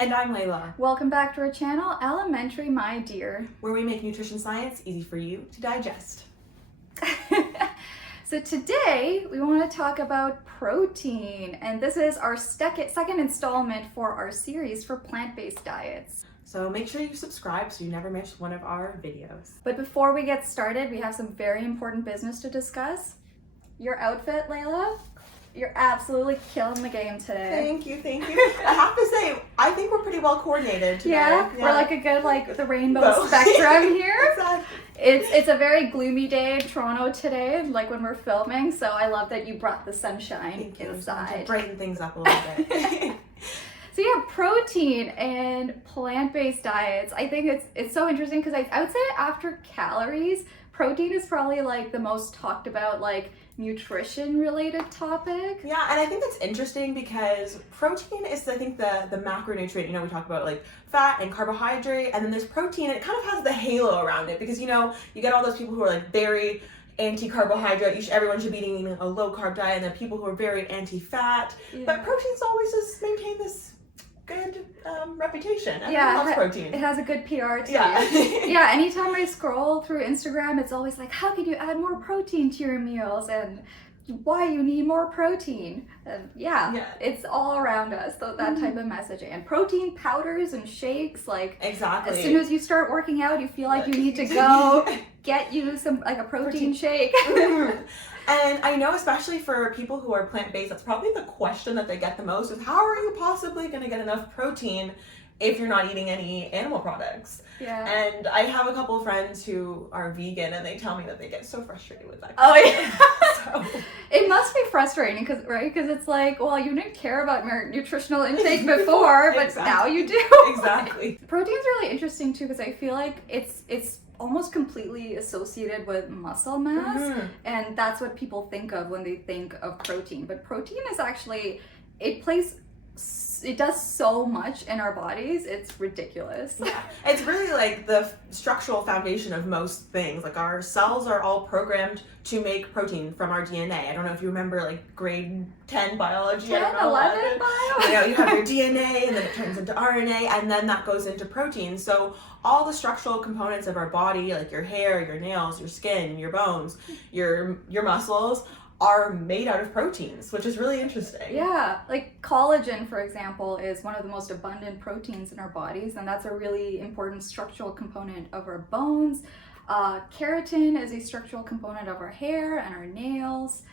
And I'm Layla. Welcome back to our channel, Elementary My Dear, where we make nutrition science easy for you to digest. So today we want to talk about protein, and this is our second installment for our series for plant-based diets. So make sure you subscribe so you never miss one of our videos. But before we get started, we have some very important business to discuss. Your outfit, Layla, you're absolutely killing the game today. Thank you. I have to say, I think we're pretty well coordinated today. Yeah, we're like a good, the rainbow spectrum here. Exactly. It's a very gloomy day in Toronto today, like when we're filming, so I love that you brought the sunshine inside. To brighten things up a little bit. So yeah, protein and plant-based diets. I think it's so interesting because I would say after calories, protein is probably like the most talked about like nutrition related topic. Yeah, and I think that's interesting because protein is, I think, the macronutrient. You know, we talk about like fat and carbohydrate, and then there's protein, and it kind of has the halo around it because, you know, you get all those people who are like very anti-carbohydrate, everyone should be eating a low-carb diet, and then people who are very anti-fat. Yeah. But protein's always just maintained this good reputation. Everyone loves protein. It has a good PR too. Yeah. Yeah, anytime I scroll through Instagram, it's always like, how could you add more protein to your meals and why you need more protein. And yeah, it's all around us, that type of messaging. And protein powders and shakes, like exactly. As soon as you start working out, you feel like you need to go get you some like a protein shake. And I know, especially for people who are plant-based, that's probably the question that they get the most is, how are you possibly going to get enough protein if you're not eating any animal products? Yeah. And I have a couple of friends who are vegan, and they tell me that they get so frustrated with that. Oh, yeah. So. It must be frustrating, because it's like, well, you didn't care about your nutritional intake before, but now you do. Exactly. Protein's really interesting, too, because I feel like it's almost completely associated with muscle mass, and that's what people think of when they think of protein. But protein is actually, it does so much in our bodies, it's ridiculous. Yeah, it's really like the structural foundation of most things. Like our cells are all programmed to make protein from our DNA. I don't know if you remember like grade 10 biology. 10, 11 bio? You know, you have your DNA and then it turns into RNA and then that goes into protein. So all the structural components of our body, like your hair, your nails, your skin, your bones, your muscles, are made out of proteins, which is really interesting. Yeah, like collagen, for example, is one of the most abundant proteins in our bodies, and that's a really important structural component of our bones. Keratin is a structural component of our hair and our nails.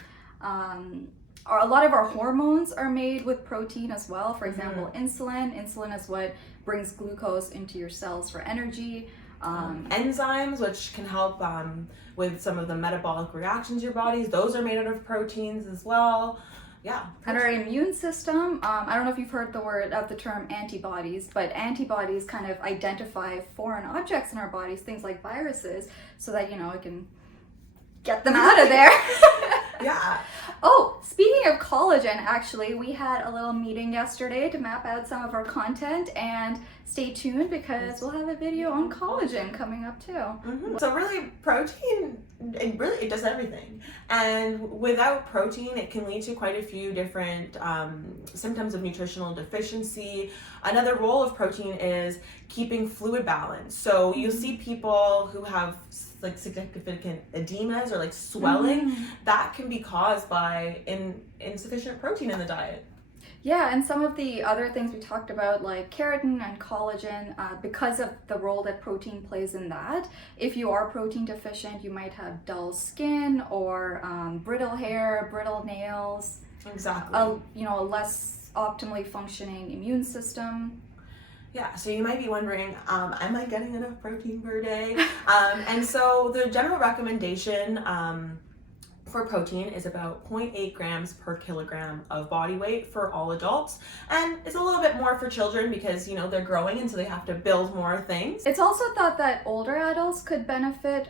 A lot of our hormones are made with protein as well. For example, insulin. Insulin is what brings glucose into your cells for energy. Enzymes, which can help with some of the metabolic reactions in your bodies, those are made out of proteins as well. Yeah. And our immune system, I don't know if you've heard the term antibodies, but antibodies kind of identify foreign objects in our bodies, things like viruses, so that, you know, it can get them out of there. Yeah. Oh, speaking of collagen, actually, we had a little meeting yesterday to map out some of our content, and stay tuned because we'll have a video on collagen coming up too. So really, protein, it does everything. And without protein, it can lead to quite a few different symptoms of nutritional deficiency. Another role of protein is keeping fluid balance. So you'll see people who have like significant edemas or like swelling, that can be caused by insufficient protein in the diet. Yeah, and some of the other things we talked about, like keratin and collagen, because of the role that protein plays in that, if you are protein deficient, you might have dull skin or brittle hair, brittle nails. Exactly. A less optimally functioning immune system. Yeah, so you might be wondering, am I getting enough protein per day? And so the general recommendation for protein is about 0.8 grams per kilogram of body weight for all adults. And it's a little bit more for children because, you know, they're growing and so they have to build more things. It's also thought that older adults could benefit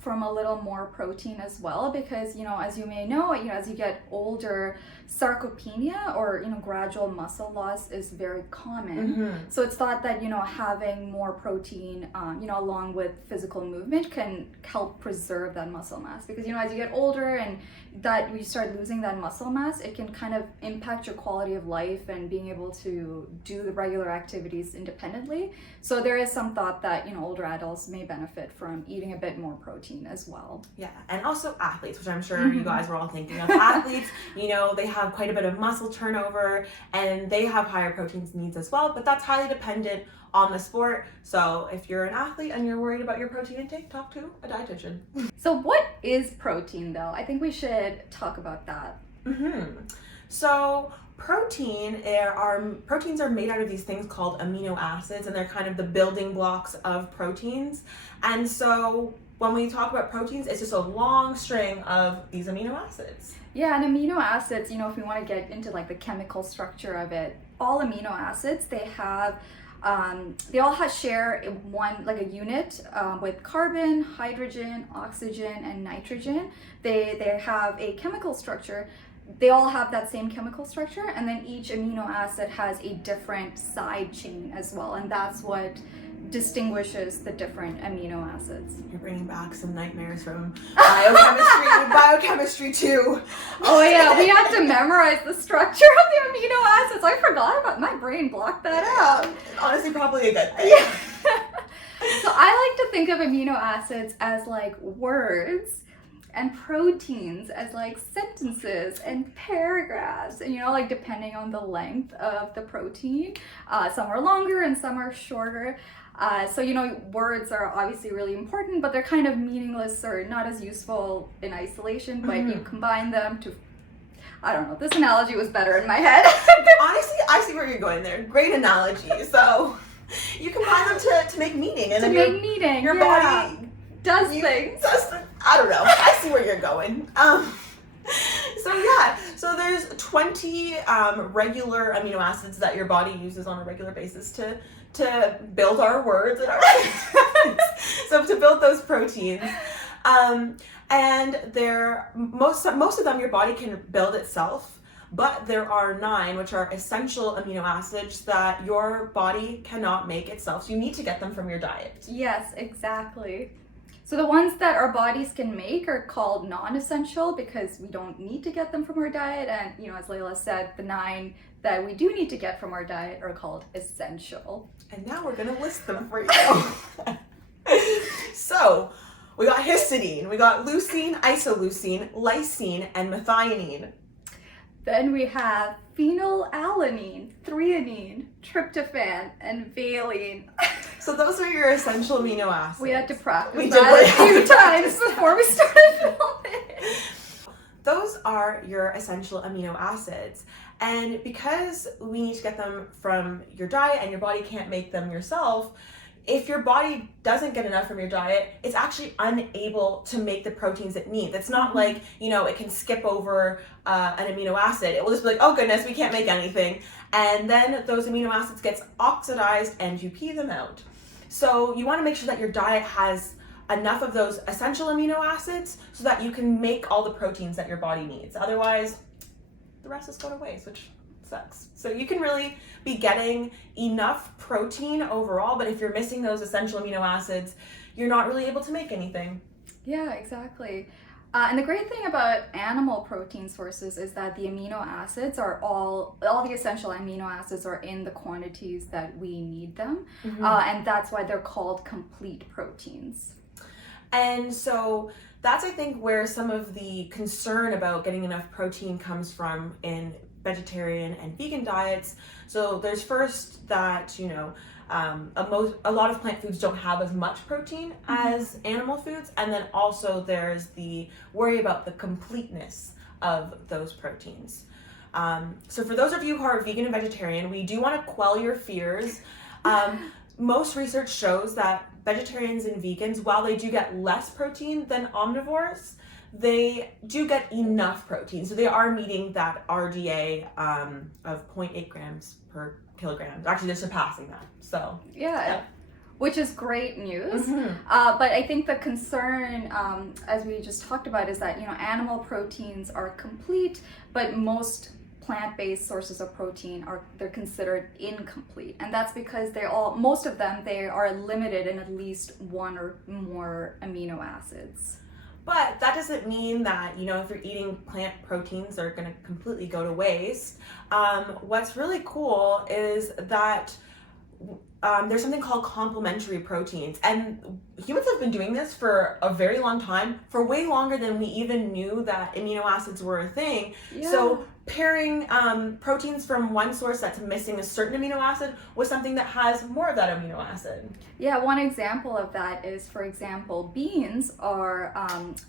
from a little more protein as well because, you know, as you may know, as you get older, sarcopenia or, gradual muscle loss is very common. So it's thought that, having more protein, along with physical movement can help preserve that muscle mass because, as you get older and that you start losing that muscle mass, it can kind of impact your quality of life and being able to do the regular activities independently. So there is some thought that, older adults may benefit from eating a bit more protein as well. Yeah, and also athletes, which I'm sure you guys were all thinking of. Athletes, they have quite a bit of muscle turnover and they have higher protein needs as well, but that's highly dependent on the sport. So if you're an athlete and you're worried about your protein intake, talk to a dietitian. So what is protein though? I think we should talk about that. So proteins are made out of these things called amino acids, and they're kind of the building blocks of proteins. And so when we talk about proteins, it's just a long string of these amino acids. Yeah, and amino acids, if we want to get into like the chemical structure of it, all amino acids, they all share a unit with carbon, hydrogen, oxygen, and nitrogen. They have a chemical structure. They all have that same chemical structure, and then each amino acid has a different side chain as well, and that's what distinguishes the different amino acids. You're bringing back some nightmares from biochemistry too. Oh yeah, we had to memorize the structure of the amino acids. I forgot about, my brain blocked that out. Honestly, probably a good thing. Yeah. So I like to think of amino acids as like words, and proteins as like sentences and paragraphs, and depending on the length of the protein, some are longer and some are shorter. So words are obviously really important, but they're kind of meaningless or not as useful in isolation, but you combine them to, I don't know, this analogy was better in my head. Honestly, I see where you're going there. Great analogy. So you combine them to make meaning, and then your body does things. I don't know. I see where you're going. So there's 20 regular amino acids that your body uses on a regular basis to build our words and our so to build those proteins. And most of them your body can build itself, but there are 9 which are essential amino acids that your body cannot make itself. So you need to get them from your diet. Yes, exactly. So the ones that our bodies can make are called non-essential because we don't need to get them from our diet. And, as Layla said, the 9 that we do need to get from our diet are called essential. And now we're going to list them for you. So we got histidine, we got leucine, isoleucine, lysine, and methionine. Then we have phenylalanine, threonine, tryptophan, and valine. So those are your essential amino acids. We had to practice that a few times before we started filming. Those are your essential amino acids. And because we need to get them from your diet and your body can't make them yourself, if your body doesn't get enough from your diet, it's actually unable to make the proteins it needs. It's not like, it can skip over an amino acid. It will just be like, oh goodness, we can't make anything. And then those amino acids gets oxidized and you pee them out. So you want to make sure that your diet has enough of those essential amino acids so that you can make all the proteins that your body needs. Otherwise, the rest is going to waste, which sucks. So you can really be getting enough protein overall, but if you're missing those essential amino acids, you're not really able to make anything. Yeah, exactly. And the great thing about animal protein sources is that the amino acids are all the essential amino acids are in the quantities that we need them. And that's why they're called complete proteins. And so that's, I think, where some of the concern about getting enough protein comes from in vegetarian and vegan diets. So there's first that, a lot of plant foods don't have as much protein as animal foods. And then also there's the worry about the completeness of those proteins. So for those of you who are vegan and vegetarian, we do want to quell your fears. Most research shows that vegetarians and vegans, while they do get less protein than omnivores, they do get enough protein. So they are meeting that RDA of 0.8 grams per kilogram. Actually, they're surpassing that. So yeah. Which is great news. But I think the concern, as we just talked about, is that animal proteins are complete, but most plant-based sources of protein they're considered incomplete, and that's because most of them are limited in at least 1 or more amino acids. But that doesn't mean that, you know, if you're eating plant proteins, they're going to completely go to waste. What's really cool is that there's something called complementary proteins, and humans have been doing this for a very long time, for way longer than we even knew that amino acids were a thing. Yeah. So pairing proteins from one source that's missing a certain amino acid with something that has more of that amino acid. Yeah, one example of that is, for example, beans are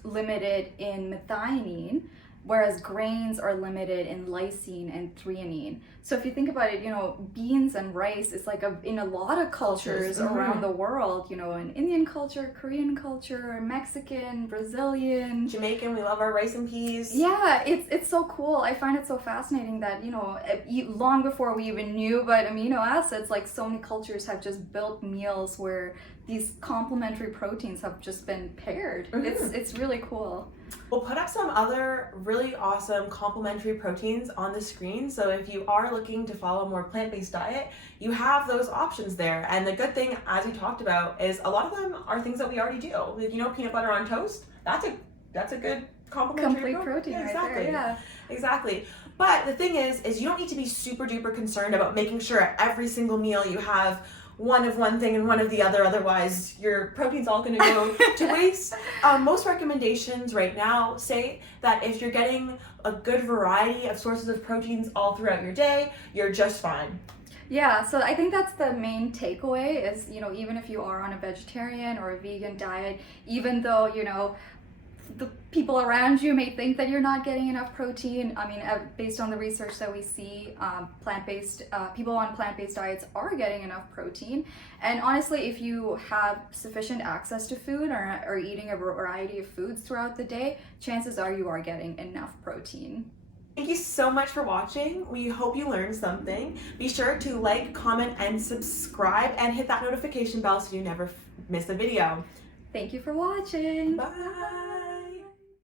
limited in methionine, whereas grains are limited in lysine and threonine. So if you think about it, you know, beans and rice is like in a lot of cultures around the world, you know, in Indian culture, Korean culture, Mexican, Brazilian, Jamaican, we love our rice and peas. Yeah, it's so cool. I find it so fascinating that, you know, long before we even knew about amino acids, like so many cultures have just built meals where these complementary proteins have just been paired. It's really cool. We'll put up some other really awesome complementary proteins on the screen. So if you are looking to follow a more plant-based diet, you have those options there. And the good thing, as we talked about, is a lot of them are things that we already do. Like, you know, peanut butter on toast, that's a good complementary protein yeah, right exactly. there, yeah. Exactly. But the thing is you don't need to be super duper concerned about making sure at every single meal you have one of one thing and one of the other, otherwise your protein's all going to go to waste. Most recommendations right now say that if you're getting a good variety of sources of proteins all throughout your day, you're just fine. Yeah, so I think that's the main takeaway is, you know, even if you are on a vegetarian or a vegan diet, even though, you know, the people around you may think that you're not getting enough protein. I mean, based on the research that we see, plant-based people on plant-based diets are getting enough protein. And honestly, if you have sufficient access to food or eating a variety of foods throughout the day, chances are you are getting enough protein. Thank you so much for watching. We hope you learned something. Be sure to like, comment, and subscribe, and hit that notification bell so you never miss a video. Thank you for watching. Bye.